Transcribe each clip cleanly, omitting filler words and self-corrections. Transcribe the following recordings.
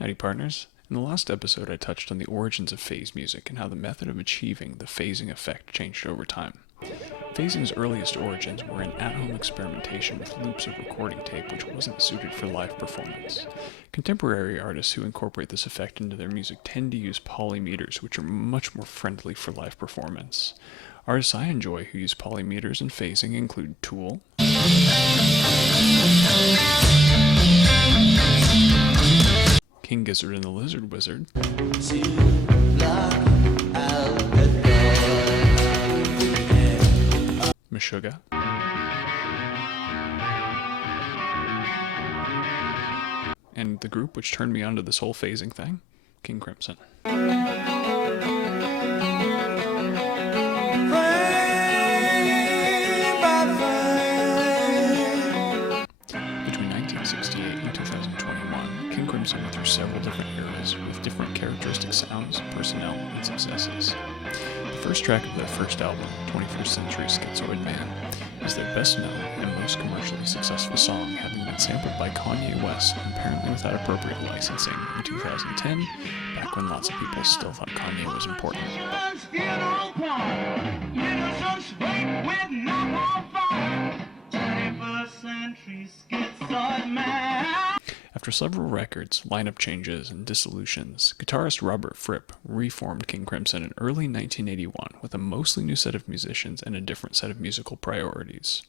Howdy partners. In the last episode I touched on the origins of phase music and how the method of achieving the phasing effect changed over time. Phasing's earliest origins were in at-home experimentation with loops of recording tape which wasn't suited for live performance. Contemporary artists who incorporate this effect into their music tend to use polymeters, which are much more friendly for live performance. Artists I enjoy who use polymeters and phasing include Tool, King Gizzard and the Lizard Wizard, Meshuggah, and the group which turned me onto this whole phasing thing, King Crimson. Between 1968 and 2021, King Crimson went through several different eras with different characteristic sounds, personnel, and successes. The first track of their first album, 21st Century Schizoid Man, is their best known and most commercially successful song, having been sampled by Kanye West, apparently without appropriate licensing, in 2010, back when lots of people still thought Kanye was important. After several records, lineup changes, and dissolutions, guitarist Robert Fripp reformed King Crimson in early 1981 with a mostly new set of musicians and a different set of musical priorities.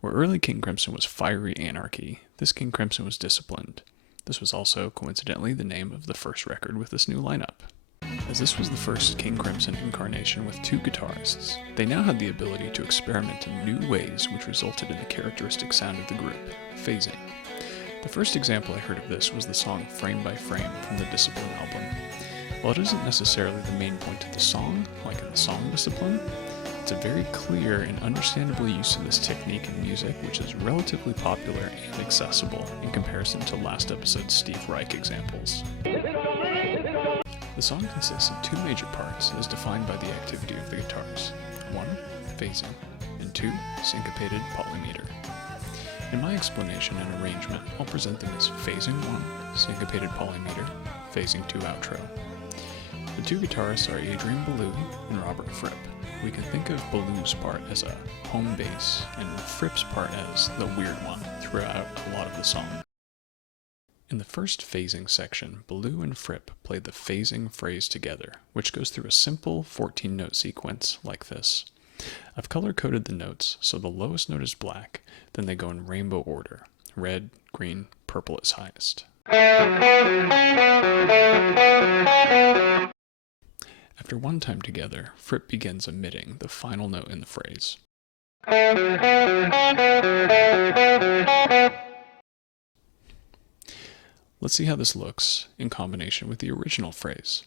Where early King Crimson was fiery anarchy, this King Crimson was disciplined. This was also, coincidentally, the name of the first record with this new lineup. As this was the first King Crimson incarnation with two guitarists, they now had the ability to experiment in new ways which resulted in the characteristic sound of the group, phasing. The first example I heard of this was the song Frame by Frame from the Discipline album. While it isn't necessarily the main point of the song, like in the song Discipline, it's a very clear and understandable use of this technique in music which is relatively popular and accessible in comparison to last episode's Steve Reich examples. The song consists of two major parts as defined by the activity of the guitars. 1. Phasing, and 2. Syncopated polymeter. In my explanation and arrangement, I'll present them as Phasing 1, Syncopated Polymeter, Phasing 2 Outro. The two guitarists are Adrian Belew and Robert Fripp. We can think of Belew's part as a home bass and Fripp's part as the weird one throughout a lot of the song. In the first phasing section, Belew and Fripp play the phasing phrase together, which goes through a simple 14-note sequence like this. I've color-coded the notes so the lowest note is black, then they go in rainbow order, red, green, purple is highest. After one time together, Fripp begins emitting the final note in the phrase. Let's see how this looks in combination with the original phrase.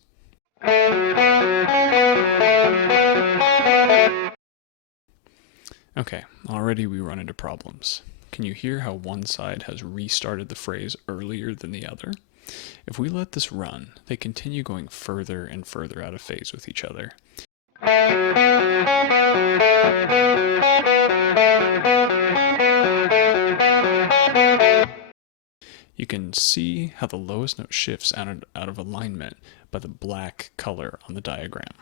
Okay, already we run into problems. Can you hear how one side has restarted the phrase earlier than the other? If we let this run, they continue going further and further out of phase with each other. You can see how the lowest note shifts out of alignment by the black color on the diagram.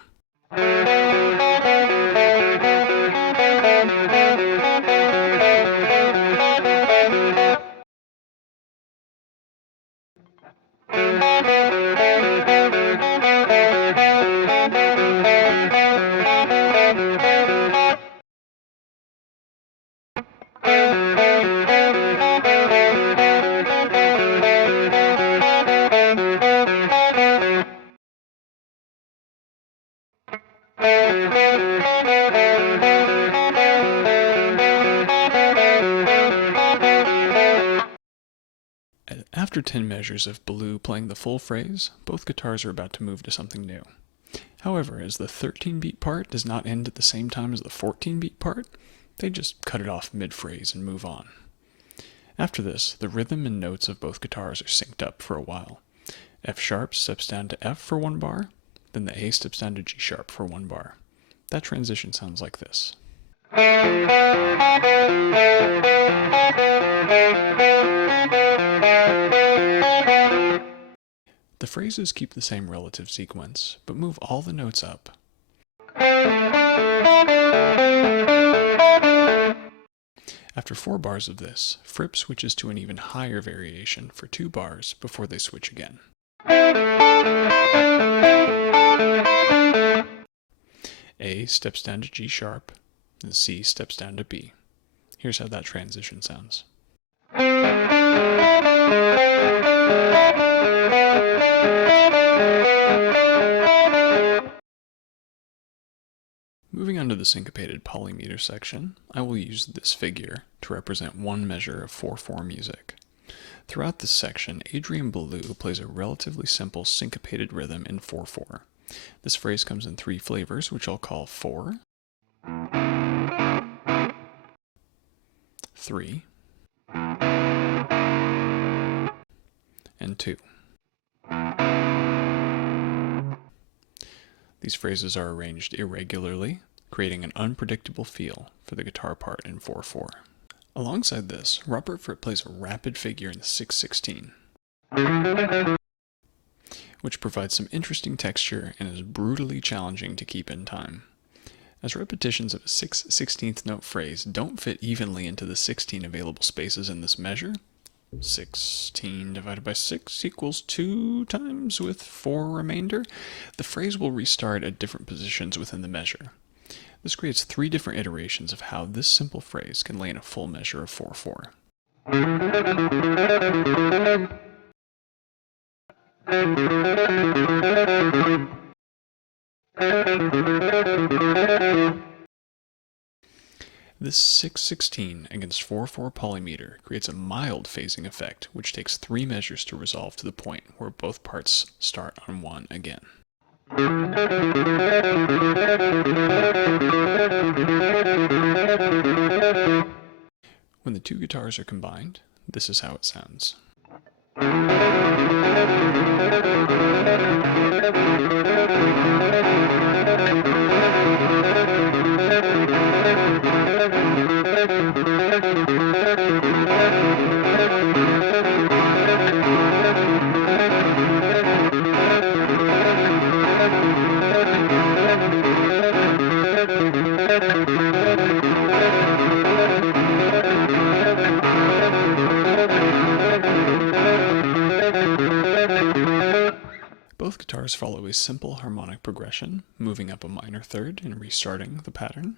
After 10 measures of Belew playing the full phrase, both guitars are about to move to something new. However, as the 13-beat part does not end at the same time as the 14-beat part, they just cut it off mid-phrase and move on. After this, the rhythm and notes of both guitars are synced up for a while. F sharp steps down to F for 1 bar, then the A steps down to G sharp for 1 bar. That transition sounds like this. The phrases keep the same relative sequence, but move all the notes up. After 4 bars of this, Fripp switches to an even higher variation for 2 bars before they switch again. A steps down to G sharp, and C steps down to B. Here's how that transition sounds. Moving on to the syncopated polymeter section, I will use this figure to represent one measure of 4/4 music. Throughout this section, Adrian Belew plays a relatively simple syncopated rhythm in 4/4. This phrase comes in 3 flavors, which I'll call 4, 3, and 2. These phrases are arranged irregularly, creating an unpredictable feel for the guitar part in 4/4. Alongside this, Robert Fripp plays a rapid figure in the 6/16, which provides some interesting texture and is brutally challenging to keep in time. As repetitions of a 6/16th note phrase don't fit evenly into the 16 available spaces in this measure, 16 divided by 6 equals 2 times with 4 remainder, the phrase will restart at different positions within the measure. This creates 3 different iterations of how this simple phrase can lay in a full measure of 4/4. This 6/16 against 4/4 polymeter creates a mild phasing effect, which takes 3 measures to resolve to the point where both parts start on 1 again. When the 2 guitars are combined, this is how it sounds. Both guitars follow a simple harmonic progression, moving up a minor third and restarting the pattern.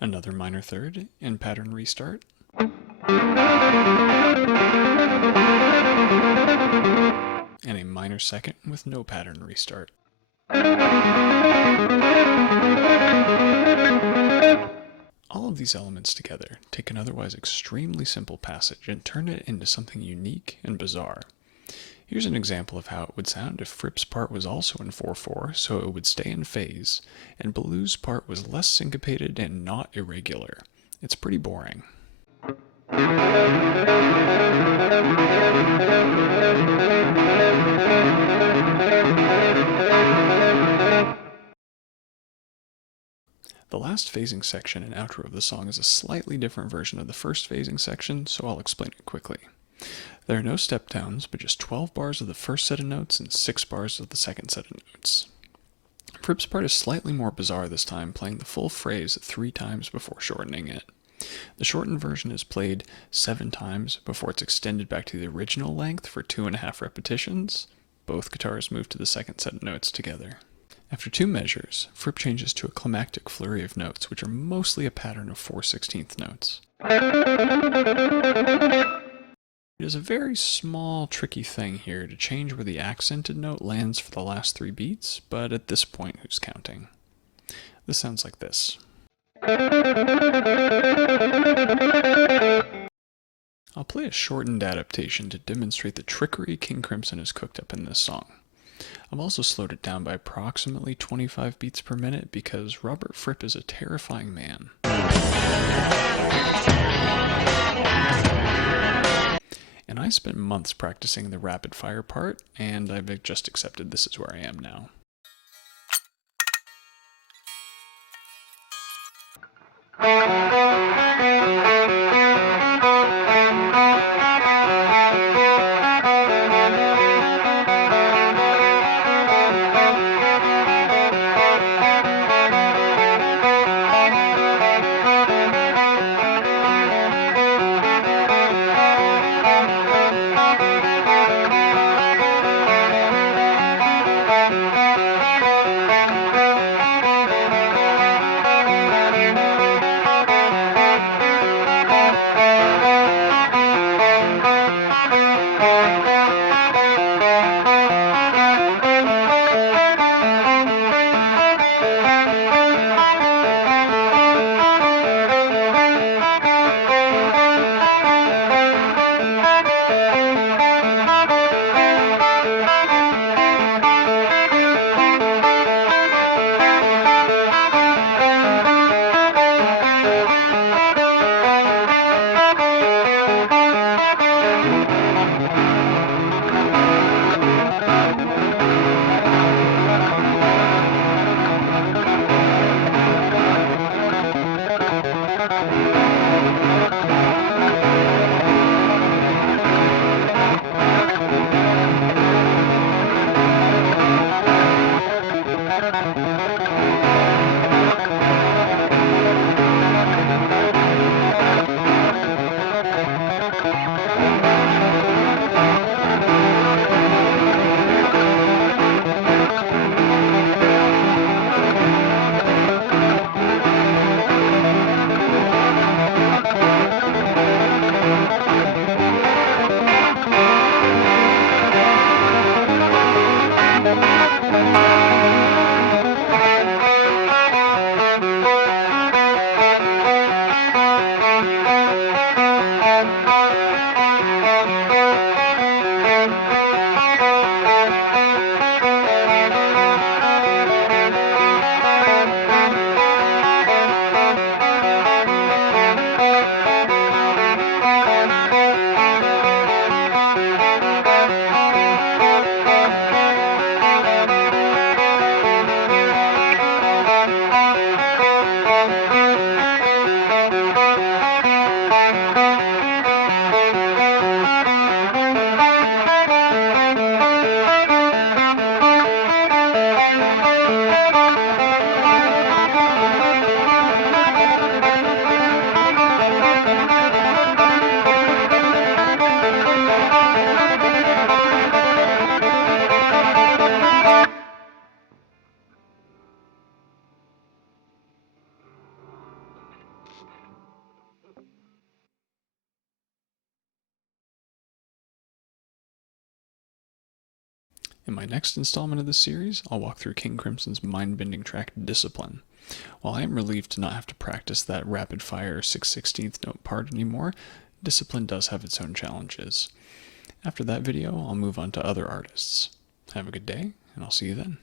Another minor third and pattern restart. And a minor second with no pattern restart. All of these elements together take an otherwise extremely simple passage and turn it into something unique and bizarre. Here's an example of how it would sound if Fripp's part was also in 4/4, so it would stay in phase, and Belew's part was less syncopated and not irregular. It's pretty boring. The last phasing section and outro of the song is a slightly different version of the first phasing section, so I'll explain it quickly. There are no step downs, but just 12 bars of the first set of notes and 6 bars of the second set of notes. Fripp's part is slightly more bizarre this time, playing the full phrase 3 times before shortening it. The shortened version is played 7 times before it's extended back to the original length for 2.5 repetitions. Both guitars move to the second set of notes together. After 2 measures, Fripp changes to a climactic flurry of notes, which are mostly a pattern of 4/16 notes. It is a very small, tricky thing here to change where the accented note lands for the last 3 beats, but at this point, who's counting? This sounds like this. I'll play a shortened adaptation to demonstrate the trickery King Crimson has cooked up in this song. I've also slowed it down by approximately 25 beats per minute because Robert Fripp is a terrifying man. And I spent months practicing the rapid fire part, and I've just accepted this is where I am now. In my next installment of this series, I'll walk through King Crimson's mind-bending track, Discipline. While I am relieved to not have to practice that rapid-fire 6/16th note part anymore, Discipline does have its own challenges. After that video, I'll move on to other artists. Have a good day, and I'll see you then.